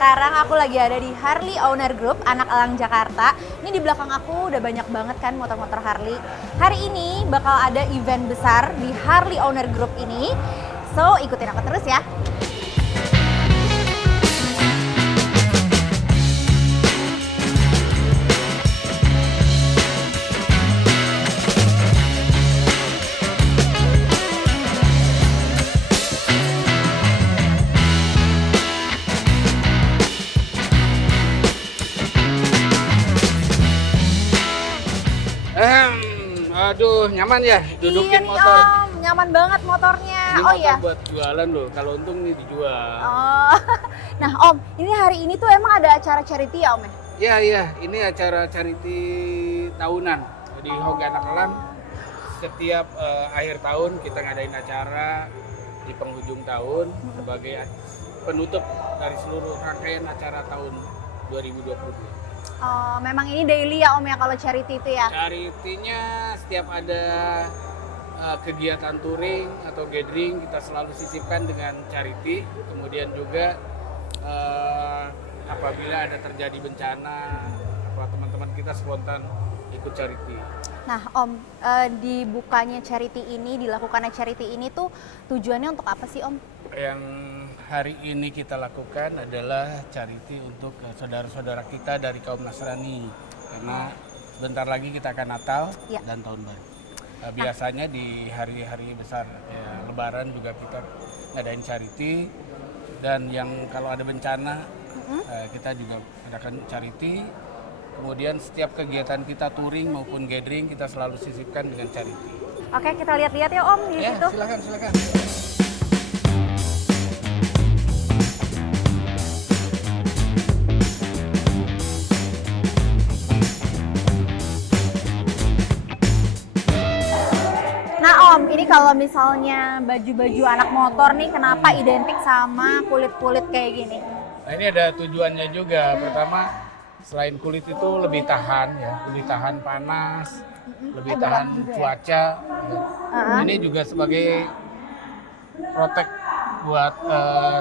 sekarang aku lagi ada di Harley Owner Group, Anak Elang Jakarta. Ini di belakang aku udah banyak banget kan motor-motor Harley. Hari ini bakal ada event besar di Harley Owner Group ini. So, ikutin aku terus ya. Aduh, nyaman ya dudukin nih, motor. Om, nyaman banget motornya. Ini Oh motor iya. buat jualan loh. Kalau untung nih dijual. Oh. Nah, Om, ini hari ini tuh emang ada acara charity ya, Om ya? Iya, ini acara charity tahunan. Jadi Hoga Anak Elang setiap akhir tahun kita ngadain acara di penghujung tahun sebagai penutup dari seluruh rangkaian acara tahun 2022. Oh, memang ini daily ya Om ya kalau charity itu ya? Charity-nya setiap ada kegiatan touring atau gathering kita selalu sisipkan dengan charity. Kemudian juga apabila ada terjadi bencana, teman-teman kita spontan ikut charity. Nah Om, dibukanya charity ini, dilakukannya charity ini tuh tujuannya untuk apa sih Om? Yang hari ini kita lakukan adalah charity untuk saudara-saudara kita dari kaum Nasrani. Karena bentar lagi kita akan Natal dan Tahun Baru. Biasanya di hari-hari besar ya, Lebaran juga kita ngadain charity. Dan yang kalau ada bencana kita juga adakan charity. Kemudian setiap kegiatan kita touring maupun gathering kita selalu sisipkan dengan charity. Oke, kita lihat-lihat ya Om di situ. Silakan. Nah Om, ini kalau misalnya baju-baju anak motor nih kenapa identik sama kulit-kulit kayak gini? Nah, ini ada tujuannya juga. Pertama, selain kulit itu lebih tahan ya, lebih tahan panas, lebih tahan cuaca. Ya. Ini juga sebagai protect buat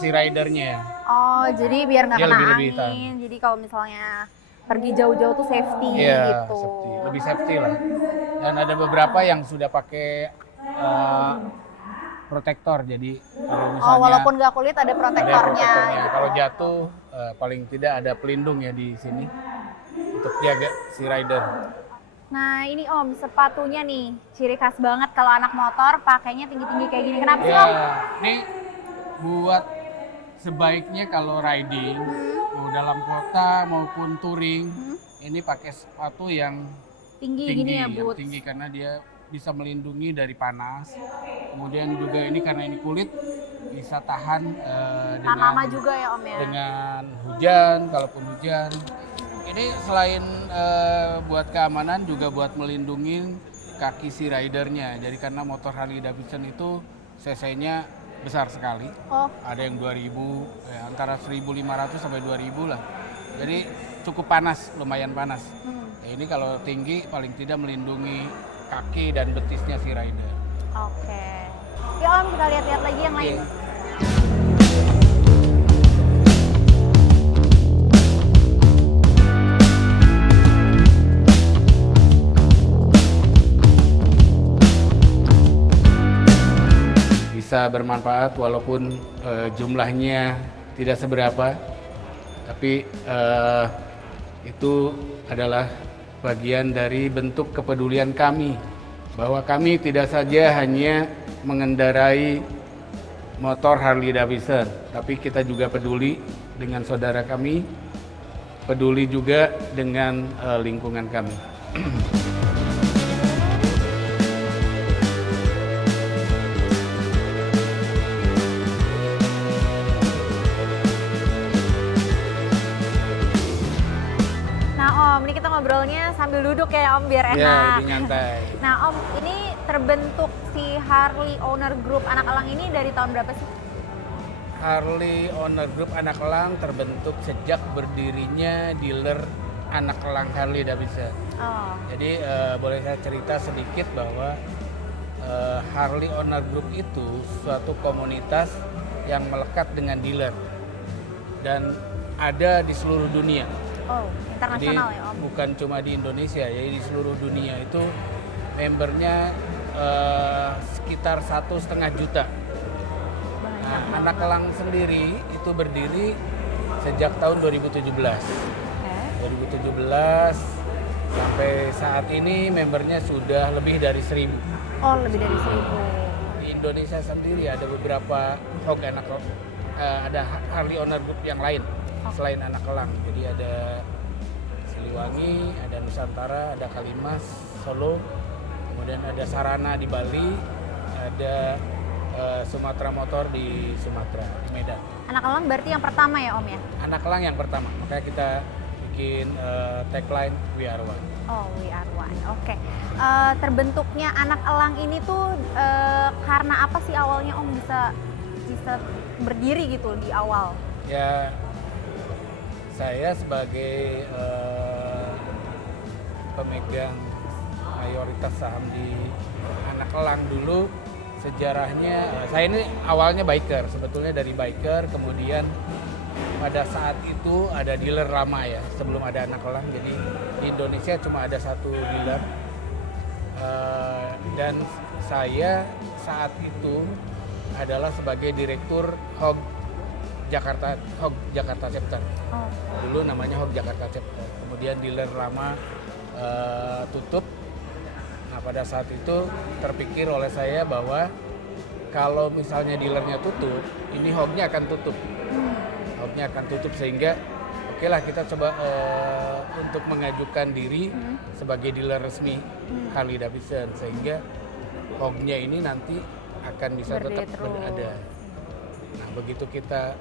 si ridernya ya. Oh, jadi biar nggak Dia kena lebih angin. tahan. Jadi kalau misalnya pergi jauh-jauh tuh safety Iya, gitu. lebih safety lah. Dan ada beberapa yang sudah pakai protektor. Jadi kalau misalnya walaupun nggak kulit ada ada protektornya. protektornya. Kalau jatuh paling tidak ada pelindung ya di sini untuk jaga si rider. Nah ini Om, sepatunya nih ciri khas banget kalau anak motor pakainya tinggi-tinggi kayak gini. Kenapa sih Ya, Om? ini buat sebaiknya kalau riding mau dalam kota maupun touring ini pakai sepatu yang Tinggi tinggi, gini ya yang boots. tinggi karena dia bisa melindungi dari panas. Kemudian juga ini karena ini kulit bisa tahan Tahan lama juga ya Om ya? dengan hujan, kalaupun hujan. Ini selain buat keamanan juga buat melindungi kaki si ridernya. Jadi karena motor Harley Davidson itu cc-nya besar sekali. Oh. Ada yang 2000, antara 1500 sampai 2000 lah. Jadi cukup panas, lumayan panas. Ya, ini kalau tinggi paling tidak melindungi kaki dan betisnya si rider. Oke. Ya Om, kita lihat-lihat lagi yang lain. Bisa bermanfaat walaupun jumlahnya tidak seberapa, tapi itu adalah bagian dari bentuk kepedulian kami bahwa kami tidak saja hanya mengendarai motor Harley Davidson, tapi kita juga peduli dengan saudara kami, peduli juga dengan lingkungan kami. Ngobrolnya sambil duduk ya Om biar enak. Ya, lebih nyantai. Nah Om, ini terbentuk si Harley Owner Group Anak Elang ini dari tahun berapa sih? Harley Owner Group Anak Elang terbentuk sejak berdirinya dealer Anak Elang Harley Davidson. Oh. Jadi boleh saya cerita sedikit bahwa Harley Owner Group itu suatu komunitas yang melekat dengan dealer. Dan ada di seluruh dunia. Oh, internasional Jadi ya Om? bukan cuma di Indonesia, ya di seluruh dunia itu membernya sekitar 1,5 juta. Nah, Anak Elang sendiri itu berdiri sejak tahun 2017. 2017 sampai saat ini membernya sudah lebih dari 1.000. Oh, lebih dari 1.000. Di Indonesia sendiri ada beberapa ada Harley Owner Group yang lain selain Anak Elang. Jadi ada Siliwangi, ada Nusantara, ada Kalimas, Solo, kemudian ada Sarana di Bali, ada Sumatera Motor di Sumatera, di Medan. Anak Elang berarti yang pertama ya Om ya? Anak Elang yang pertama, makanya kita bikin tagline We Are One. Oh, We Are One. Oke. Terbentuknya Anak Elang ini tuh karena apa sih awalnya Om bisa berdiri gitu di awal? Ya, saya sebagai pemegang mayoritas saham di Anak Elang dulu, sejarahnya saya ini awalnya biker, sebetulnya dari biker, kemudian pada saat itu ada dealer lama ya, sebelum ada Anak Elang. Jadi di Indonesia cuma ada satu dealer, dan saya saat itu adalah sebagai direktur Hog Jakarta Chapter. Oh. Dulu namanya Hog Jakarta Chapter. Kemudian dealer lama tutup. Nah, pada saat itu terpikir oleh saya bahwa kalau misalnya dealernya tutup, ini Hognya akan tutup. Hognya akan tutup, sehingga oke lah kita coba untuk mengajukan diri sebagai dealer resmi Harley Davidson, sehingga Hognya ini nanti akan bisa tetap berada. Nah, begitu kita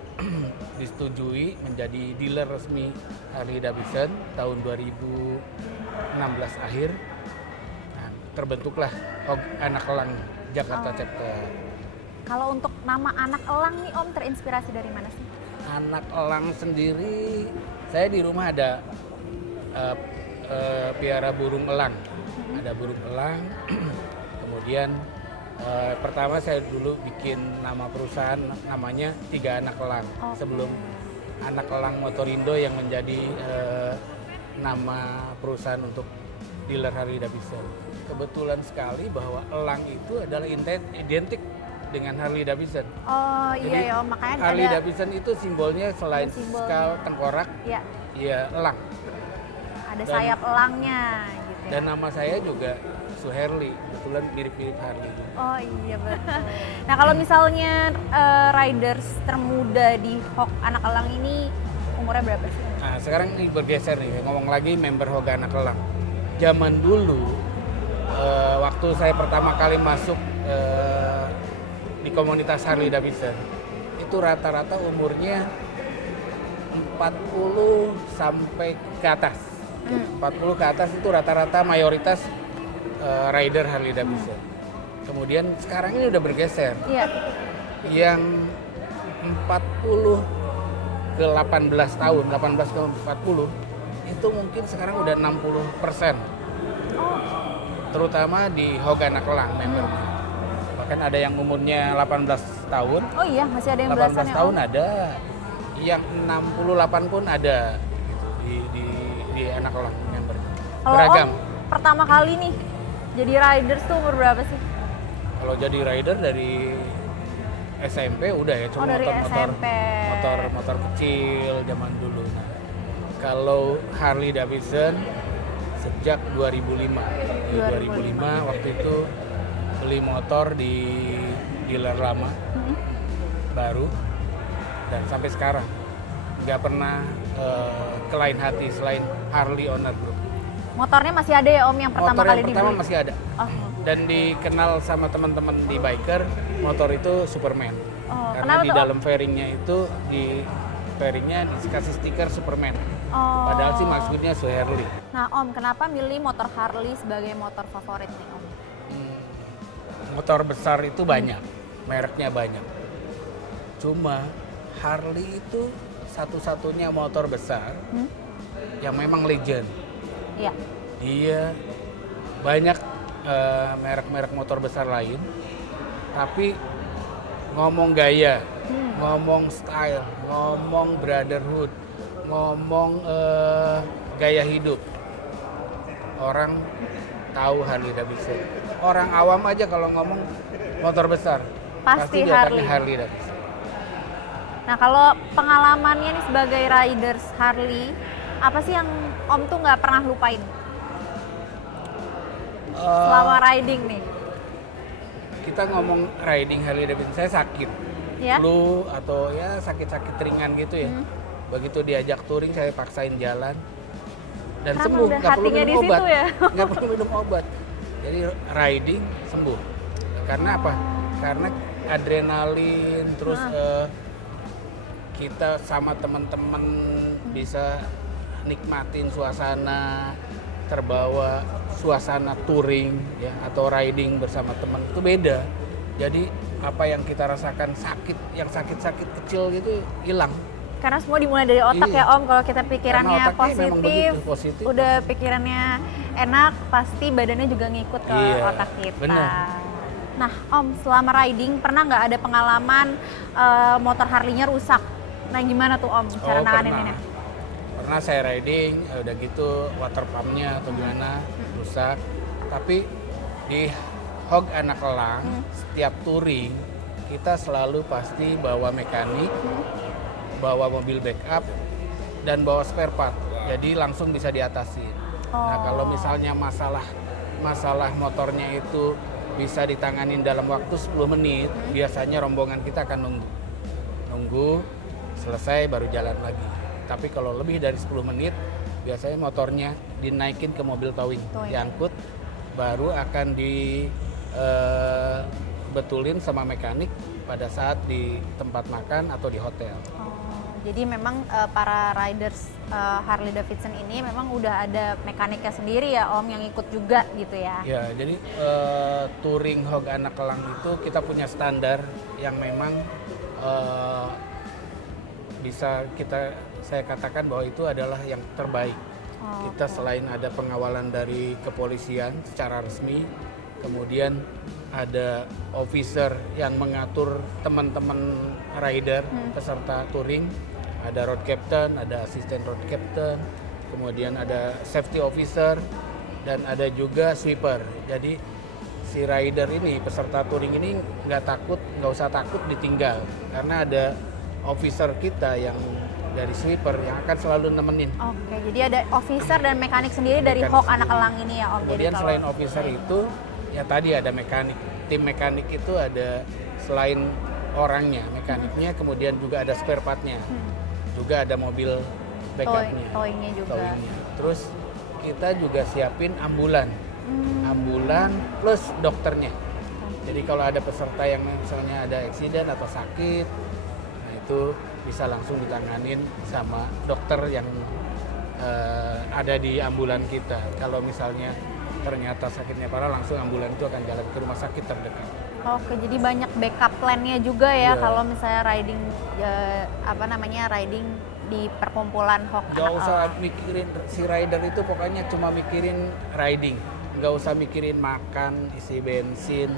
disetujui menjadi dealer resmi Harley Davidson tahun 2016 akhir, nah, terbentuklah Anak Elang Jakarta Chapter. Kalau untuk nama Anak Elang nih Om terinspirasi dari mana sih? Anak Elang sendiri, saya di rumah ada piara burung elang. Ada burung elang, kemudian pertama saya dulu bikin nama perusahaan namanya Tiga Anak Elang. Sebelum Anak Elang Motorindo yang menjadi nama perusahaan untuk dealer Harley Davidson. Kebetulan sekali bahwa elang itu adalah identik dengan Harley Davidson. Oh Jadi, iya ya Om, makanya Harley ada Davidson itu simbolnya selain skal tengkorak, ya elang. Ada sayap elangnya gitu ya. Dan nama saya juga Suherli, kebetulan mirip-mirip Harley. Oh iya betul. Nah kalau misalnya riders termuda di Hog Anak Elang ini umurnya berapa sih? Nah sekarang ini bergeser nih, ngomong lagi member Hog Anak Elang. Zaman dulu, waktu saya pertama kali masuk di komunitas Harley Davidson, itu rata-rata umurnya 40 sampai ke atas. 40 ke atas itu rata-rata mayoritas rider Harley Davidson. Kemudian sekarang ini udah bergeser. Iya. Yang 40 ke 18 tahun, 18 ke 40 itu mungkin sekarang udah 60%. Terutama di Hog Anak Elang membernya. Bahkan ada yang umurnya 18 tahun. Oh iya, masih ada yang 18 belasan ya tahun Om? ada. Yang 68 pun ada gitu, di Anak Elang membernya. Kalau Beragam. Om pertama kali nih jadi riders tuh umur berapa sih? Kalau jadi rider dari SMP udah ya, cuma dari SMP. motor kecil zaman dulu. Nah, kalau Harley Davidson sejak 2005. Di 2005 waktu itu beli motor di dealer lama baru, dan sampai sekarang nggak pernah ke lain hati selain Harley Owner Group. Motornya masih ada ya Om yang pertama Motor kali yang pertama dibeli? masih ada. Dan dikenal sama teman-teman di biker, motor itu Superman. Karena di dalam fairingnya itu, di fairingnya dikasih stiker Superman. Padahal sih maksudnya Suherli. Nah Om, kenapa milih motor Harley sebagai motor favorit nih Om? Motor besar itu banyak, mereknya banyak. Cuma Harley itu satu-satunya motor besar yang memang legend. Iya. Dia banyak merek-merek motor besar lain, tapi ngomong gaya, ngomong style, ngomong brotherhood, ngomong gaya hidup, orang tahu Harley Davidson. Orang awam aja kalau ngomong motor besar Pasti diatanya Harley. Harley Davidson. Nah, kalau pengalamannya nih sebagai riders Harley, apa sih yang Om tuh nggak pernah lupain selama riding nih? Kita ngomong riding Harley Davidson, saya sakit, Ya? flu atau ya sakit-sakit ringan gitu ya. Begitu diajak touring saya paksain jalan dan Karena sembuh, udah nggak perlu hatinya minum di situ obat, ya? nggak perlu minum obat. Jadi riding sembuh. Karena apa? Karena adrenalin, terus kita sama teman-teman bisa nikmatin suasana, terbawa suasana touring ya atau riding bersama teman itu beda. Jadi apa yang kita rasakan sakit, yang sakit-sakit kecil gitu hilang. Karena semua dimulai dari otak Iya. ya Om. Kalau kita pikirannya Karena otaknya memang positif, begitu, positif. udah pikirannya enak, pasti badannya juga ngikut ke Iya, otak kita. benar. Nah Om, selama riding pernah nggak ada pengalaman motor Harley-nya rusak? Nah gimana tuh Om cara nanganinnya? Pernah saya riding, udah gitu water pumpnya atau gimana rusak. Tapi di Hog Anak Elang setiap touring kita selalu pasti bawa mekanik, bawa mobil backup dan bawa spare part. Jadi langsung bisa diatasi. Nah kalau misalnya masalah motornya itu bisa ditanganin dalam waktu 10 menit, biasanya rombongan kita akan nunggu selesai baru jalan lagi. Tapi kalau lebih dari 10 menit, biasanya motornya dinaikin ke mobil towing, diangkut, baru akan dibetulin sama mekanik pada saat di tempat makan atau di hotel. Jadi memang para riders Harley Davidson ini memang udah ada mekaniknya sendiri ya Om yang ikut juga gitu ya? Ya, jadi touring Hog Anak Elang itu kita punya standar yang memang bisa saya katakan bahwa itu adalah yang terbaik. Kita selain ada pengawalan dari kepolisian secara resmi, kemudian ada officer yang mengatur teman-teman rider peserta touring, ada road captain, ada asisten road captain, kemudian ada safety officer, dan ada juga sweeper. Jadi si rider ini, peserta touring ini nggak usah takut ditinggal, karena ada officer kita yang dari sweeper yang akan selalu nemenin. Oke, jadi ada officer dan mekanik sendiri dari Hog Anak Elang ini ya Om? Kemudian selain officer itu, ya tadi ada mekanik. Tim mekanik itu ada selain orangnya, mekaniknya, kemudian juga ada spare partnya. Juga ada mobil backupnya. Towingnya juga. Towingnya. Terus kita juga siapin ambulan. Ambulan plus dokternya. Jadi kalau ada peserta yang misalnya ada eksiden atau sakit, nah itu bisa langsung ditanganin sama dokter yang ada di ambulan kita. Kalau misalnya ternyata sakitnya parah, langsung ambulan itu akan jalan ke rumah sakit terdekat. Oke, jadi banyak backup plan-nya juga ya Iya. kalau misalnya riding riding di perkumpulan Hog Gak Anak usah Elang. mikirin si rider itu, pokoknya cuma mikirin riding. Gak usah mikirin makan, isi bensin,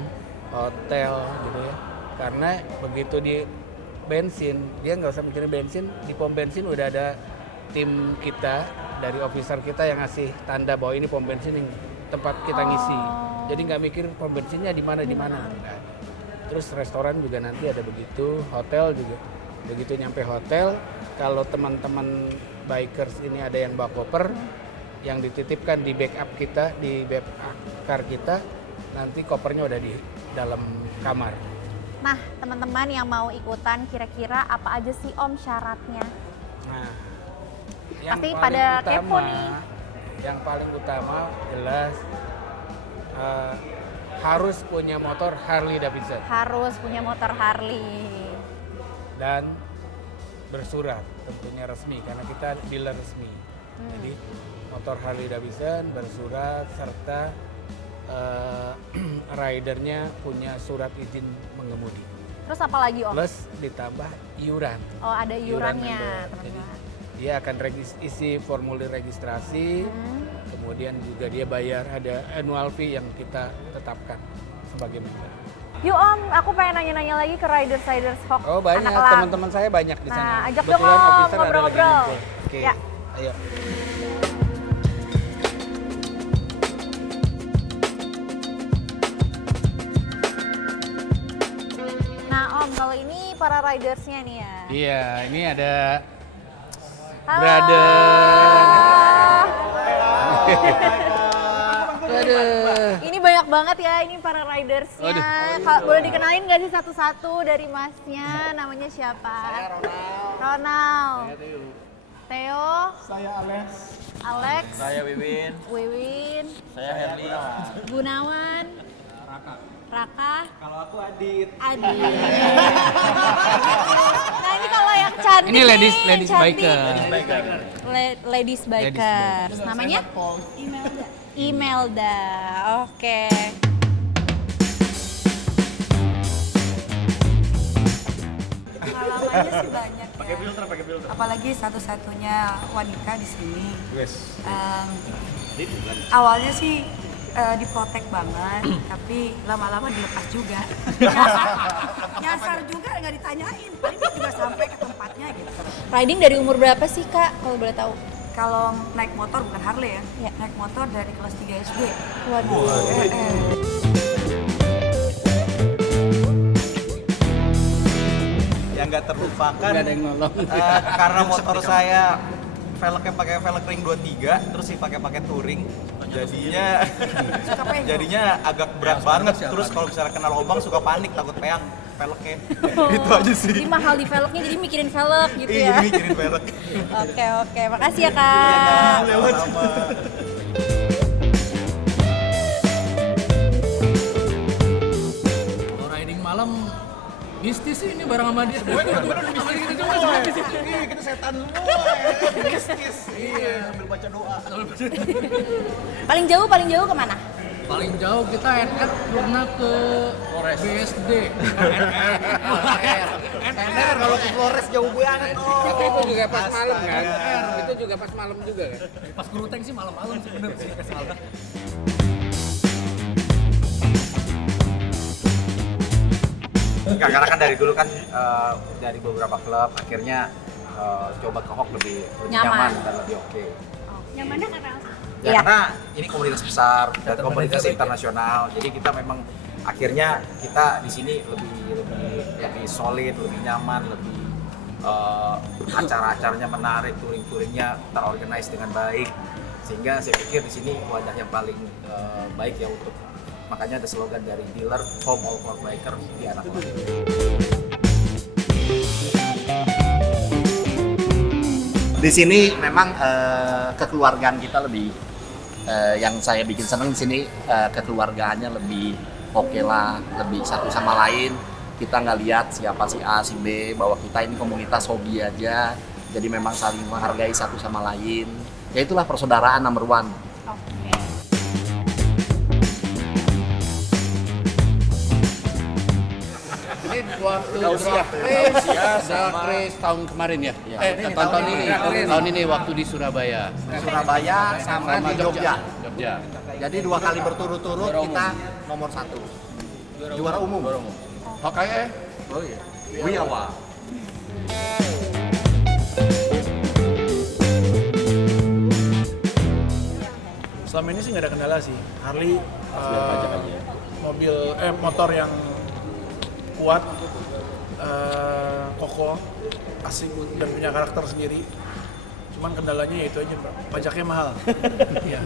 hotel gitu ya. Karena begitu di bensin, dia nggak usah mikirin bensin, di pom bensin udah ada tim kita dari officer kita yang ngasih tanda bahwa ini pom bensin yang tempat kita ngisi. Jadi nggak mikir pom bensinnya di mana. Nah, terus restoran juga nanti ada begitu, hotel juga. Begitu nyampe hotel, kalau teman-teman bikers ini ada yang bawa koper, yang dititipkan di backup kita, di backup car kita, nanti kopernya udah di dalam kamar. Nah, teman-teman yang mau ikutan, kira-kira apa aja sih Om syaratnya? Nah, Pasti pada kepo nih. Yang paling utama jelas harus punya motor Harley Davidson Harus punya motor Harley. dan bersurat, tentunya resmi karena kita dealer resmi. Jadi motor Harley Davidson bersurat serta ridernya punya surat izin mengemudi. Terus apa lagi Om? Plus ditambah iuran. Oh, ada iurannya, member. Jadi teman-teman. dia akan isi formulir registrasi, kemudian juga dia bayar, ada annual fee yang kita tetapkan sebagai member. Yuk Om, aku pengen nanya-nanya lagi ke riders Hawk Oh banyak, anak elang. teman-teman saya banyak di sana. Nah, ajak dong Kebetulan Om, officer ada lagi ngobrol-ngobrol. ngumpul. Oke, Ya. ayo. Nah Om, kalau ini para ridersnya nih ya. Iya, ini ada Halo. brother. Aduh. Ini banyak banget ya, ini para ridersnya. Aduh. Kalau boleh dikenalin nggak sih satu-satu dari masnya? Namanya siapa? Saya Ronald. Ronald. Saya Theo. Theo. Saya Alex. Alex. Saya Wiwin. Wiwin. Saya Herli. Gunawan. Raka. Kalau aku Adit. Adi. Nah ini kalau yang cantik Ini ladies nih, ladies cantik. biker. Ladies biker. Namanya? Imelda. Oke. Pengalamannya sih banyak ya. Pakai filter. Apalagi satu-satunya wanita di sini. Yes. Awalnya sih diprotek banget, tapi lama-lama dilepas juga. Nyasar juga nggak ditanyain, paling juga sampai ke tempatnya gitu. Riding dari umur berapa sih Kak, kalau boleh tahu? Kalau naik motor bukan Harley ya, Ya. naik motor dari kelas 3 SD. Waduh. Yang nggak terlupakan Nggak ada yang nolong. karena motor saya velgnya pakai velg ring 23, terus sih pakai touring. Jadinya agak berat banget. Terus kalau misalnya kena lubang suka panik, takut peang velgnya. Gitu aja sih. Jadi mahal di velgnya, jadi mikirin velg gitu Iya, ya. jadi mikirin velg. Oke, makasih ya Kak. Sama. Kalau riding malam mistis sih ini bareng sama dia. Kita setan semua. Mistis. Iya, sambil baca doa. Paling jauh kemana? Paling jauh kita NR pernah ke BSD. NR kalau ke Flores jauh banget. Itu juga pas malam kan? Itu juga pas malam juga kan? Pas guru tank sih malam-malam sih bener sih salah. Enggak, karena kan dari dulu kan dari beberapa klub akhirnya coba ke Hawk lebih Nyaman. nyaman dan lebih oke. Nyamannya karena Ya Iya. karena ini komunitas besar dan komunitas internasional, jadi kita memang akhirnya kita di sini lebih solid, lebih nyaman, lebih acara-acaranya menarik, touring-touringnya terorganize dengan baik, sehingga saya pikir di sini wadah yang paling baik ya untuk, makanya ada slogan dari dealer Home All for Biker di anak elang. Di sini memang kekeluargaan kita lebih yang saya bikin seneng di sini kekeluargaannya lebih oke lah, lebih satu sama lain. Kita nggak lihat siapa si A, si B, bahwa kita ini komunitas hobi aja. Jadi memang saling menghargai satu sama lain. Ya itulah persaudaraan number one. Ini waktu Race tahun kemarin ya? Tahun ini waktu di Surabaya. Surabaya sama di Jogja. Jogja. Jadi 2 kali berturut-turut kita nomor 1. Juara umum. Makanya Wiawa. Selama ini sih nggak ada kendala sih. Harley motor yang kuat, kokoh, asik dan punya karakter sendiri. Cuman kendalanya ya itu aja, Pak. Pajaknya mahal. Iya.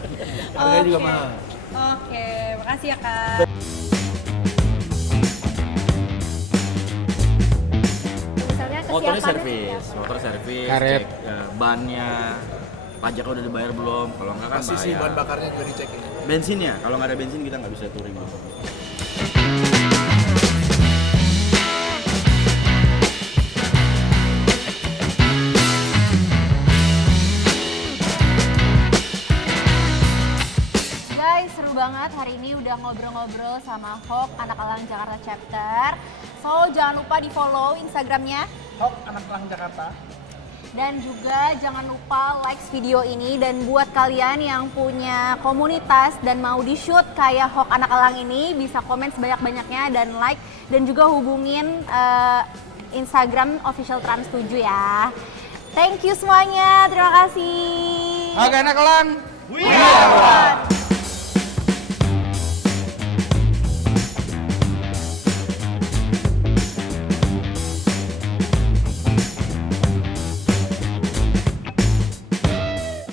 Harganya juga mahal. Oke, makasih ya Kak. Misalnya Motornya kesiapannya motor servis, Karet. cek bannya, pajaknya udah dibayar belum? Kalau nggak kan Pasti sih bayar. bahan bakarnya juga dicek ya. Bensinnya, kalau nggak ada bensin kita nggak bisa touring. Guys, seru banget hari ini udah ngobrol-ngobrol sama Hawk Anak Elang Jakarta Chapter. So, jangan lupa di follow Instagramnya Hawk Anak Elang Jakarta. Dan juga jangan lupa like video ini, dan buat kalian yang punya komunitas dan mau di-shoot kayak Hawk Anak Elang ini, bisa komen sebanyak-banyaknya dan like, dan juga hubungin Instagram official Trans 7 ya. Thank you semuanya, terima kasih. Hawk Anak Elang. We are one.